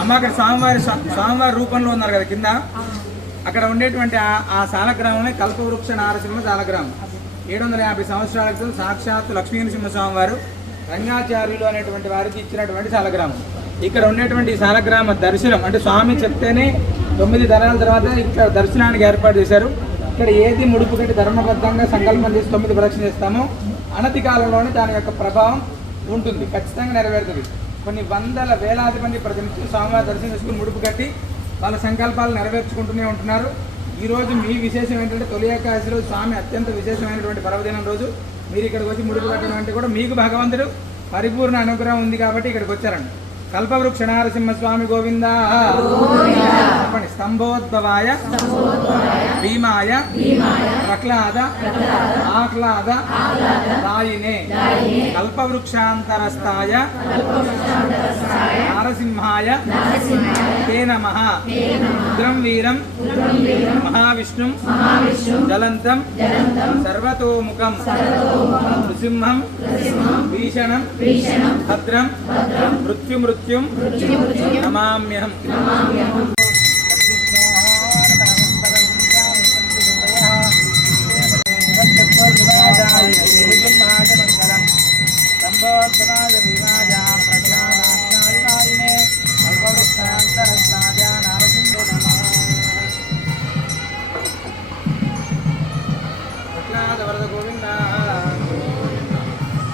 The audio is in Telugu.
అమ్మ అక్కడ స్వామివారి స్వామివారి రూపంలో ఉన్నారు కదా కింద? అక్కడ ఉండేటువంటి ఆ- ఆ శాలగ్రామమే కల్పవృక్ష నారసింహ శాలగ్రామం. ఏడు వందల యాభై సంవత్సరాల క్రితం సాక్షాత్ లక్ష్మీనరసింహ స్వామి వారు రంగాచార్యులు అనేటువంటి వారికి ఇచ్చినటువంటి శాలగ్రామం. ఇక్కడ ఉండేటువంటి శాలగ్రామ దర్శనం అంటే స్వామి చెప్తేనే తొమ్మిది తరాల తర్వాత ఇక్కడ దర్శనానికి ఏర్పాటు చేశారు. ఇక్కడ ఏది ముడుపు కట్టి ధర్మబద్ధంగా సంకల్పం చేసి తొమ్మిది ప్రదక్షిణ చేస్తామో అనతి కాలంలోనే దాని యొక్క ప్రభావం ఉంటుంది. ఖచ్చితంగా నెరవేరుతుంది. కొన్ని వందల వేలాది మంది ప్రజలు స్వామివారి దర్శనం చేసుకుని ముడుపు కట్టి వాళ్ళ సంకల్పాలు నెరవేర్చుకుంటూనే ఉంటున్నారు. ఈ రోజు మీ విశేషం ఏంటంటే తొలి ఏకాదశి రోజు స్వామి అత్యంత విశేషమైనటువంటి పర్వదినం రోజు. మీరు ఇక్కడికి వచ్చి ముడుపు కట్టడం అంటే కూడా మీకు భగవంతుడు పరిపూర్ణ అనుగ్రహం ఉంది కాబట్టి ఇక్కడికి వచ్చారండి. కల్పవృక్ష నారసింహ స్వామి గోవింద. స్తంభోద్భవాయ భీమాయ ప్రహ్లాద ఆహ్లాద రాయినే కల్పవృక్షాంతరస్థాయ నారసింహాయ తే నమ ఉగ్రం వీరం మహావిష్ణుం జలంతం సర్వతోముఖం నృసింహం భీషణం భద్రం మృత్యుమృత్యుం నమామ్యహం. வரத கோவிந்தா.